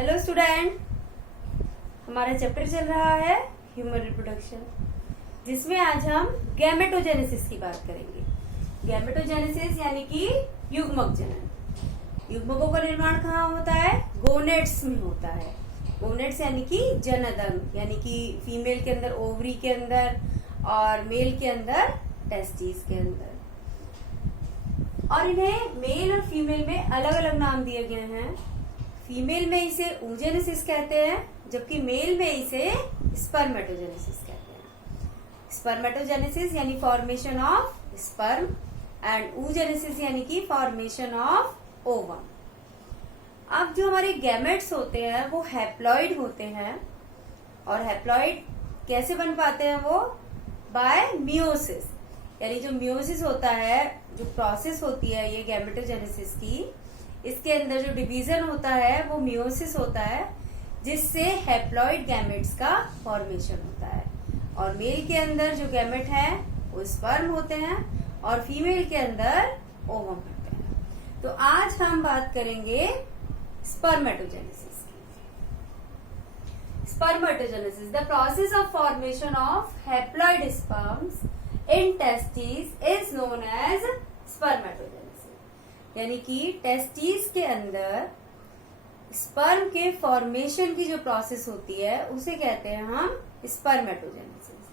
Hello student, हमारा chapter चल रहा है ह्यूमन रिप्रोडक्शन, जिसमें आज हम गैमेटोजेनेसिस की बात करेंगे। गैमेटोजेनेसिस यानी कि युग्मक जनन। युग्मकों का निर्माण कहाँ होता है? गोनेट्स में होता है। गोनेट्स यानी कि जननंग, यानी कि फीमेल के अंदर ओवरी के अंदर और मेल के अंदर टेस्टिस के अंदर। और इन्हें मेल और फीमेल में अलग अलग नाम दिए गए हैं। फीमेल में इसे oogenesis कहते हैं, जबकि मेल में इसे स्पर्मेटोजेनेसिस कहते हैं। स्पर्मेटोजेनेसिस यानी formation of sperm and oogenesis यानी कि फॉर्मेशन ऑफ ओवम। अब जो हमारे गैमेट्स होते हैं वो हैप्लॉइड होते हैं, और हैप्लॉइड कैसे बन पाते हैं? वो बाय मियोसिस, यानी जो मियोसिस होता है, जो प्रोसेस होती है ये गैमेटोजेनेसिस की, इसके अंदर जो डिवीजन होता है वो मियोसिस होता है, जिससे हैप्लॉइड गैमेट्स का फॉर्मेशन होता है। और मेल के अंदर जो गैमेट है वो स्पर्म होते हैं और फीमेल के अंदर ओवम होते हैं। तो आज हम बात करेंगे स्पर्मेटोजेनेसिस की। Spermatogenesis, the process of formation of haploid sperms in testis is known as spermatogenesis. यानी कि टेस्टिस के अंदर स्पर्म के फॉर्मेशन की जो प्रोसेस होती है उसे कहते हैं हम स्पर्मेटोजेनेसिस।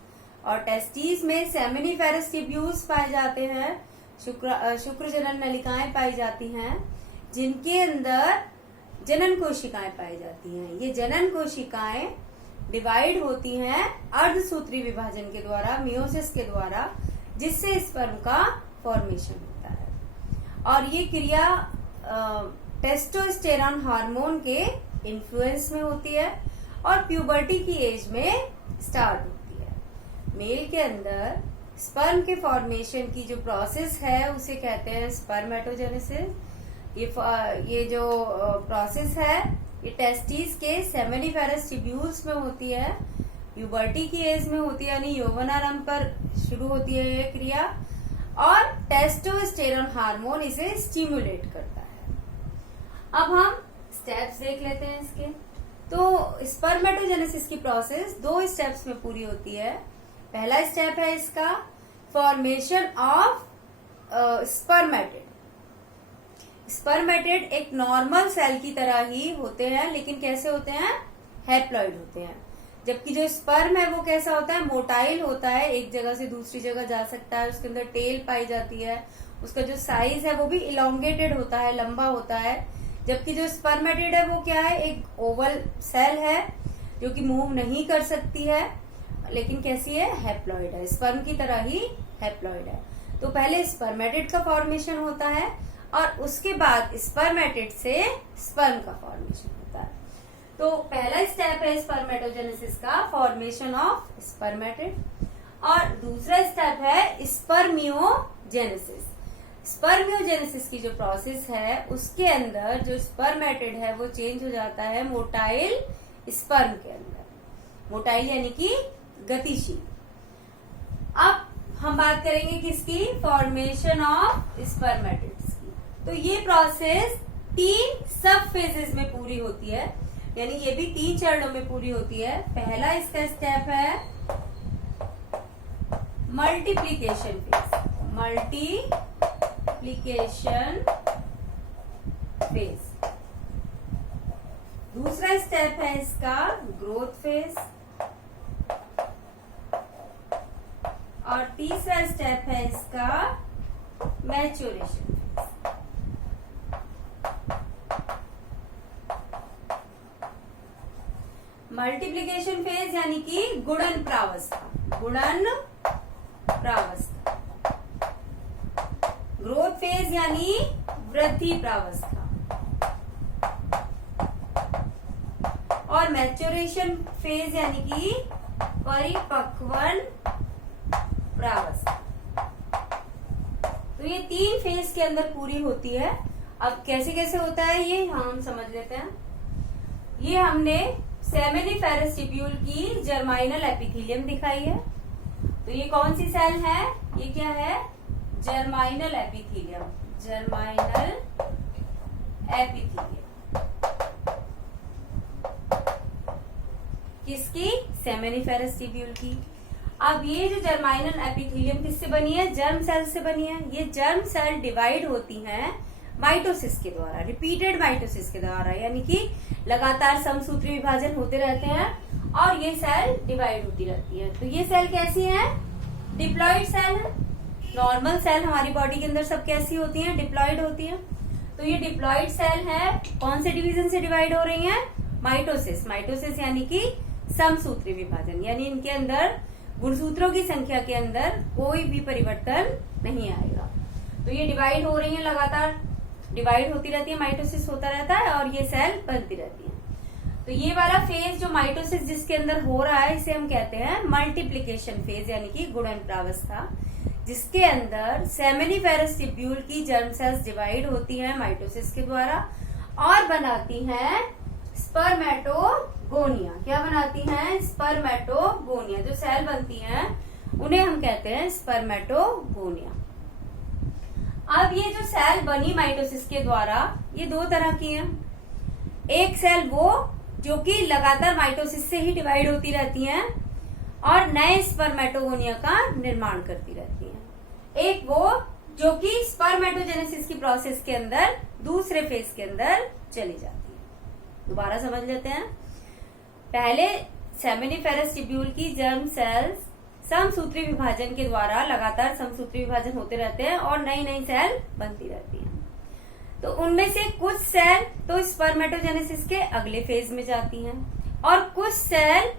और टेस्टिस में सेमिनिफेरस ट्यूब्यूल्स पाए जाते हैं, शुक्र जनन नलिकाएं पाई जाती हैं, जिनके अंदर जनन कोशिकाएं पाई जाती हैं। ये जनन कोशिकाएं डिवाइड होती हैं अर्धसूत्री विभाजन के द्वारा, मियोसिस के द्वारा, जिससे स्पर्म का फॉर्मेशन होता है। और ये क्रिया टेस्टोस्टेरॉन हार्मोन के इन्फ्लुएंस में होती है और प्यूबर्टी की एज में स्टार्ट होती है। मेल के अंदर स्पर्म के फॉर्मेशन की जो प्रोसेस है उसे कहते हैं स्पर्मेटोजेनेसिस। ये जो प्रोसेस है ये टेस्टिस के सेमिनिफेरस ट्यूब्यूल्स में होती है, प्यूबर्टी की एज में होती है, यानी यौवनारंभ पर शुरू होती है ये क्रिया, और टेस्टोस्टेरॉन हार्मोन इसे स्टिमुलेट करता है। अब हम स्टेप्स देख लेते हैं इसके। तो स्पर्मेटोजेनेसिस की प्रोसेस 2 स्टेप्स में पूरी होती है। पहला स्टेप है इसका फॉर्मेशन ऑफ स्पर्मेटिड। स्पर्मेटिड एक नॉर्मल सेल की तरह ही होते हैं, लेकिन कैसे होते हैं? हैप्लॉइड होते हैं। जबकि जो स्पर्म है वो कैसा होता है? मोटाइल होता है, एक जगह से दूसरी जगह जा सकता है, उसके अंदर टेल पाई जाती है, उसका जो साइज है वो भी इलोंगेटेड होता है, लंबा होता है। जबकि जो स्पर्मेटिड है वो क्या है? एक ओवल सेल है जो कि मूव नहीं कर सकती है, लेकिन कैसी है? हैप्लॉइड है, स्पर्म की तरह ही हैप्लॉइड है। तो पहले स्पर्मेटिड का फॉर्मेशन होता है और उसके बाद स्पर्मेटिड से स्पर्म का फॉर्मेशन होता है। तो पहला स्टेप है स्पर्मेटोजेनेसिस का फॉर्मेशन ऑफ स्पर्मेटिड, और दूसरा स्टेप है स्पर्मियोजेनेसिस। स्पर्मियोजेनेसिस की जो प्रोसेस है उसके अंदर जो स्पर्मेटिड है वो चेंज हो जाता है मोटाइल स्पर्म के अंदर। मोटाइल यानी कि गतिशील। अब हम बात करेंगे किसकी? फॉर्मेशन ऑफ स्पर्मेटिड्स की। तो ये प्रोसेस 3 सब फेजेस में पूरी होती है, यानी ये भी 3 चरणों में पूरी होती है। पहला इसका स्टेप है मल्टीप्लीकेशन फेज। Multiplication phase. दूसरा स्टेप है इसका ग्रोथ फेज, और तीसरा स्टेप है इसका मैच्योरेशन। मल्टीप्लीकेशन फेज यानी कि गुणन प्रावस्था। गुणन प्रावस्था। ग्रोथ फेज यानी वृद्धि प्रावस्था, और मैच्योरेशन फेज यानी कि परिपक्वन प्रावस्था। तो ये 3 फेज के अंदर पूरी होती है। अब कैसे कैसे होता है ये हम समझ लेते हैं। ये हमने सेमिनिफेरस ट्यूब्यूल की जर्माइनल एपिथेलियम दिखाई है। तो ये कौन सी सेल है? ये क्या है? जर्माइनल एपिथेलियम। जर्माइनल एपिथेलियम। सेमेनिफेरस ट्यूब्यूल की। अब ये जो जर्माइनल एपिथेलियम किससे बनी है? जर्म सेल से बनी है। ये जर्म सेल डिवाइड होती हैं माइटोसिस के द्वारा, रिपीटेड माइटोसिस के द्वारा, यानी कि लगातार समसूत्री विभाजन होते रहते हैं और ये सेल डिवाइड होती रहती है। तो ये सेल कैसी है? डिप्लॉइड सेल है। नॉर्मल सेल हमारी बॉडी के अंदर सब कैसी होती हैं? डिप्लॉइड होती हैं। तो ये डिप्लॉइड सेल है, कौन से डिवीजन से डिवाइड हो रही हैं? माइटोसिस। माइटोसिस यानी कि समसूत्री विभाजन, यानी इनके अंदर गुणसूत्रों की संख्या के अंदर कोई भी परिवर्तन नहीं आएगा। तो ये डिवाइड हो रही है, लगातार डिवाइड होती रहती है, माइटोसिस होता रहता है और ये सेल बनती रहती है। तो ये वाला फेज जो माइटोसिस जिसके अंदर हो रहा है, इसे हम कहते हैं मल्टीप्लीकेशन फेज, यानी कि गुणन प्रावस्था, जिसके अंदर सेमेनिफेरस ट्यूब्यूल की जर्म सेल्स डिवाइड होती हैं माइटोसिस के द्वारा और बनाती हैं स्पर्मेटोगोनिया। क्या बनाती हैं? स्पर्मेटोगोनिया। जो सेल बनती हैं उन्हें हम कहते हैं स्पर्मेटोगोनिया। अब ये जो सेल बनी माइटोसिस के द्वारा, ये दो तरह की हैं। एक सेल वो जो कि लगातार माइटोसिस से ही डिवाइड होती रहती हैं और नए स्पर्मेटोगोनिया का निर्माण करती रहती हैं। एक वो जो कि स्पर्मेटोजेनेसिस की प्रोसेस के अंदर दूसरे फेज के अंदर चली जाती है। दोबारा समझ लेते हैं। पहले सेमेनिफेरस ट्यूब्यूल की जर्म सेल्स समसूत्री विभाजन के द्वारा लगातार समसूत्री विभाजन होते रहते हैं और नई नई सेल बनती रहती हैं। तो उनमें से कुछ सेल तो स्पर्मेटोजेनेसिस के अगले फेज में जाती हैं और कुछ सेल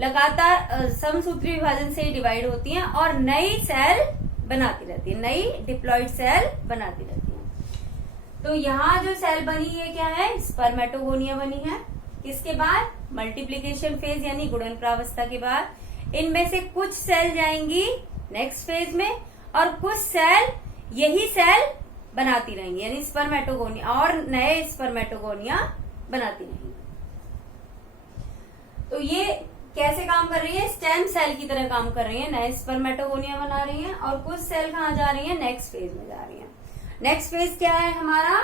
लगातार समसूत्री विभाजन से ही डिवाइड होती हैं और नई सेल बनाती रहती है, नई डिप्लॉइड सेल बनाती रहती है। तो यहाँ जो सेल बनी है क्या है? स्पर्मेटोगोनिया बनी है। इसके बाद मल्टीप्लीकेशन फेज यानी गुणन प्रावस्था के बाद इनमें से कुछ सेल जाएंगी नेक्स्ट फेज में और कुछ सेल यही सेल बनाती रहेंगी, यानी स्पर्मेटोगोनिया और नए स्पर्मेटोगोनिया बनाती रहेंगी। तो ये कैसे काम कर रही है? स्टेम सेल की तरह काम कर रही है, नए स्पर्मेटोगोनिया बना रही हैं और कुछ सेल कहाँ जा रही है? नेक्स्ट फेज में जा रही है। नेक्स्ट फेज क्या है हमारा?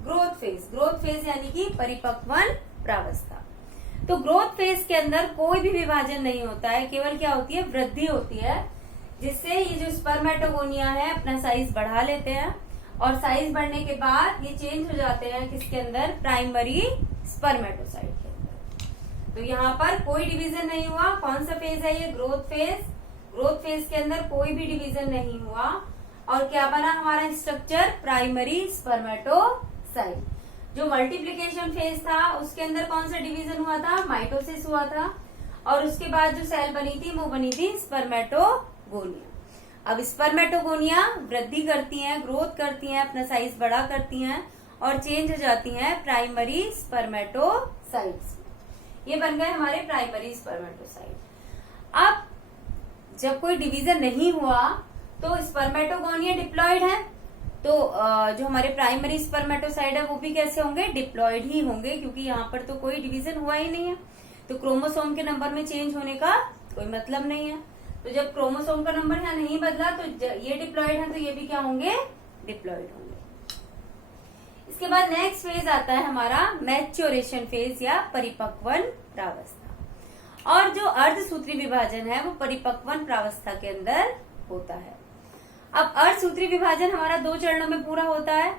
Growth phase. ग्रोथ फेज यानी कि परिपक्वन प्रावस्था। तो ग्रोथ फेज के अंदर कोई भी विभाजन नहीं होता है, केवल क्या होती है? वृद्धि होती है, जिससे ये जो स्पर्मेटोगोनिया है अपना साइज बढ़ा लेते हैं और साइज बढ़ने के बाद ये चेंज हो जाते हैं किसके अंदर? प्राइमरी स्पर्मेटोसाइट के अंदर। तो यहाँ पर कोई डिवीजन नहीं हुआ। कौन सा फेज है ये? Growth phase. ग्रोथ फेज के अंदर कोई भी डिवीजन नहीं हुआ और क्या बना हमारा स्ट्रक्चर? Primary spermatocyte. जो मल्टीप्लीकेशन फेज था उसके अंदर कौन सा डिवीजन हुआ था? माइटोसिस हुआ था और उसके बाद जो सेल बनी थी वो बनी थी स्पर्मेटोगोनिया। अब स्पर्मेटोगोनिया वृद्धि करती हैं, ग्रोथ करती हैं, अपना साइज बड़ा करती हैं और चेंज हो जाती हैं प्राइमरी स्पर्मेटोसाइट्स। ये बन गए हमारे प्राइमरी स्पर्मेटोसाइट। अब जब कोई डिवीजन नहीं हुआ तो स्पर्मेटोगोनिया डिप्लॉइड है, तो जो हमारे प्राइमरी स्पर्मेटोसाइट है वो भी कैसे होंगे? डिप्लॉइड ही होंगे, क्योंकि यहाँ पर तो कोई डिवीजन हुआ ही नहीं है। तो क्रोमोसोम के नंबर में चेंज होने का कोई मतलब नहीं है। तो जब क्रोमोसोम का नंबर यहाँ नहीं बदला तो ये डिप्लॉइड है, तो ये भी क्या होंगे? डिप्लॉइड होंगे। इसके बाद नेक्स्ट फेज आता है हमारा मैच्योरेशन फेज या परिपक्वन प्रावस्था। और जो अर्धसूत्री विभाजन है वो परिपक्वन प्रावस्था के अंदर होता है। अब अर्धसूत्री विभाजन हमारा दो चरणों में पूरा होता है,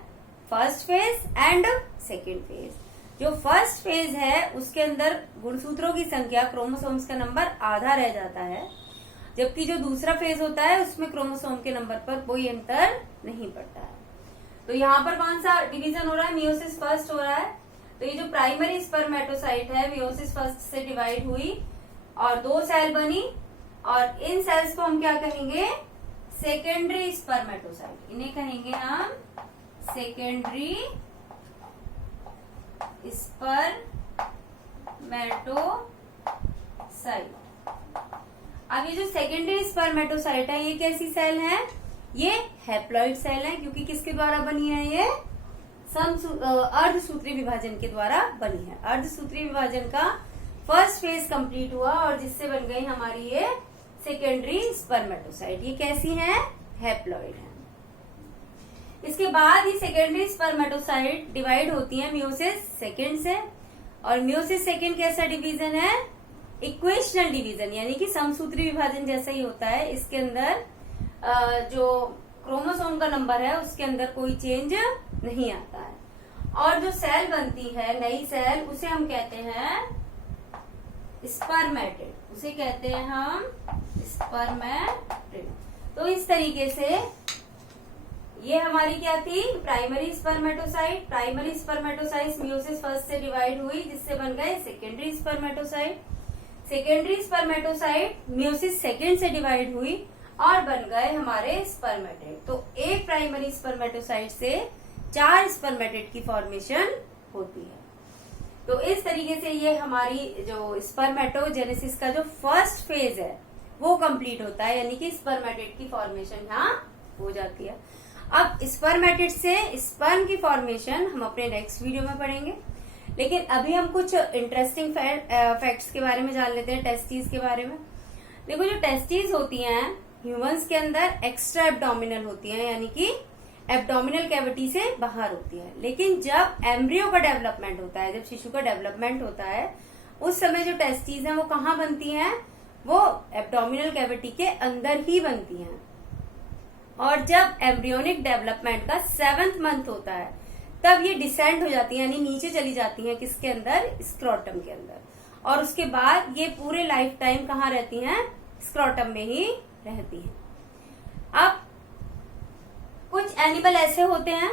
first phase and second phase. जो फर्स्ट फेज है उसके अंदर गुणसूत्रों की संख्या, क्रोमोसोम्स का नंबर आधा रह जाता है, जबकि जो दूसरा फेज होता है उसमें क्रोमोसोम के नंबर पर कोई अंतर नहीं पड़ता है। तो यहाँ पर कौन सा डिवीजन हो रहा है? मियोसिस फर्स्ट हो रहा है। तो ये जो प्राइमरी स्पर्मेटोसाइट है मियोसिस फर्स्ट से डिवाइड हुई और दो सेल बनी और इन सेल्स को हम क्या कहेंगे? Secondary spermatocyte. इन्हें कहेंगे हम सेकेंडरी स्पर्मेटोसाइट। अब ये जो सेकेंडरी स्पर्मेटोसाइट है ये कैसी सेल है? ये हैप्लॉइड सेल है, क्योंकि किसके द्वारा बनी है? ये अर्धसूत्री विभाजन के द्वारा बनी है। अर्धसूत्री विभाजन का फर्स्ट फेज कंप्लीट हुआ और जिससे बन गई हमारी ये सेकेंडरी स्पर्मेटोसाइट। ये कैसी है? हैप्लॉइड है। इसके बाद ये सेकेंडरी स्पर्मेटोसाइट डिवाइड होती है मियोसिस सेकेंड से, और मियोसिस सेकेंड कैसा डिवीजन है? इक्वेशनल डिवीजन यानी कि समसूत्री विभाजन जैसा ही होता है। इसके अंदर जो क्रोमोसोम का नंबर है उसके अंदर कोई चेंज नहीं आता है। और जो सेल बनती है नई सेल, उसे हम कहते हैं स्पर्मेटिड, उसे कहते हैं हम स्पर्मेटिड। तो इस तरीके से ये हमारी क्या थी, primary spermatocyte. Primary spermatocyte meiosis first से डिवाइड हुई जिससे बन गए secondary spermatocyte. Secondary spermatocyte meiosis second से डिवाइड हुई और बन गए हमारे स्पर्मेटिड। तो एक प्राइमरी स्पर्मेटोसाइट से 4 स्पर्मेटिड की फॉर्मेशन होती है। तो इस तरीके से ये हमारी जो स्पर्मेटोजेनेसिस का जो फर्स्ट फेज है वो कंप्लीट होता है, यानी कि स्पर्मेटिड की फॉर्मेशन यहाँ हो जाती है। अब स्पर्मेटिड से स्पर्म की फॉर्मेशन हम अपने नेक्स्ट वीडियो में पढ़ेंगे, लेकिन अभी हम कुछ इंटरेस्टिंग फैक्ट्स के बारे में जान लेते हैं, टेस्टिस के बारे में। देखो, जो टेस्टिस होती हैं ह्यूमंस के अंदर एक्स्ट्रा एब्डोमिनल होती हैं, यानी कि एब्डोमिनल कैविटी से बाहर होती है। लेकिन जब एम्ब्रियो का डेवलपमेंट होता है, जब शिशु का डेवलपमेंट होता है, उस समय जो टेस्टिस हैं वो कहाँ बनती हैं, वो एब्डोमिनल कैविटी के अंदर ही बनती हैं। और जब एम्ब्रियोनिक डेवलपमेंट का 7th मंथ होता है तब ये डिसेंड हो जाती है, यानी नीचे चली जाती हैं, किसके अंदर, स्क्रोटम के अंदर। और उसके बाद ये पूरे लाइफ टाइम कहाँ रहती हैं, स्क्रोटम में ही रहती हैं। अब कुछ एनिमल ऐसे होते हैं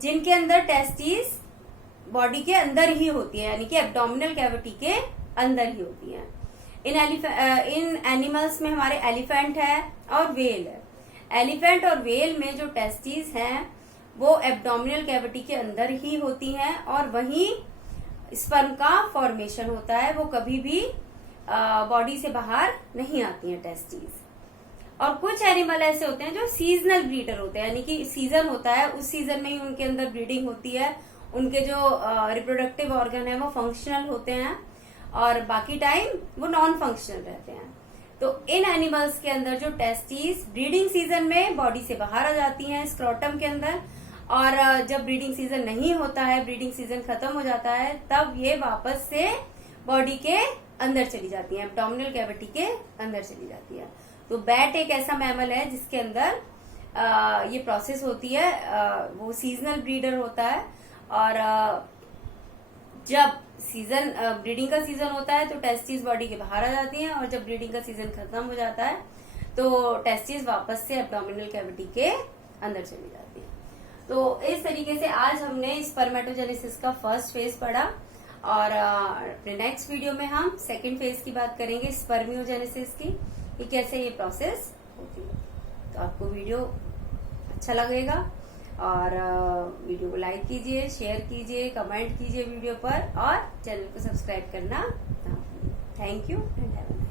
जिनके अंदर टेस्टिस बॉडी के अंदर ही होती है, यानी कि एब्डोमिनल कैविटी के अंदर ही होती है। इन एनिमल्स में हमारे एलिफेंट है और व्हेल है। एलिफेंट और व्हेल में जो टेस्टिस हैं वो एब्डोमिनल कैविटी के अंदर ही होती हैं और वहीं स्पर्म का फॉर्मेशन होता है, वो कभी भी बॉडी से बाहर नहीं आती हैं टेस्टिस। और कुछ एनिमल ऐसे होते हैं जो सीजनल ब्रीडर होते हैं, यानी कि सीजन होता है उस सीजन में ही उनके अंदर ब्रीडिंग होती है, उनके जो रिप्रोडक्टिव ऑर्गन है वो फंक्शनल होते हैं और बाकी टाइम वो नॉन फंक्शनल रहते हैं। तो इन एनिमल्स के अंदर जो टेस्टिस ब्रीडिंग सीजन में बॉडी से बाहर आ जाती हैं स्क्रोटम के अंदर, और जब ब्रीडिंग सीजन नहीं होता है, ब्रीडिंग सीजन खत्म हो जाता है, तब ये वापस से बॉडी के अंदर चली जाती है, एब्डोमिनल कैविटी के अंदर चली जाती है। तो बैट एक ऐसा मैमल है जिसके अंदर ये प्रोसेस होती है, वो सीजनल ब्रीडर होता है। और जब सीजन ब्रीडिंग का सीजन होता है तो टेस्टिस बॉडी के बाहर आ जाती हैं, और जब ब्रीडिंग का सीजन खत्म हो जाता है तो टेस्टिस वापस से एब्डोमिनल कैविटी के अंदर चली जाती है। तो इस तरीके से आज हमने स्पर्मेटोजेनेसिस का फर्स्ट फेज पढ़ा, और अपने नेक्स्ट वीडियो में हम सेकंड फेज की बात करेंगे, स्पर्मियोजेनेसिस की, कि कैसे ये प्रोसेस होती है। तो आपको वीडियो अच्छा लगेगा और वीडियो को लाइक कीजिए, शेयर कीजिए, कमेंट कीजिए वीडियो पर, और चैनल को सब्सक्राइब करना ना भूलिए। Thank you and have a nice day.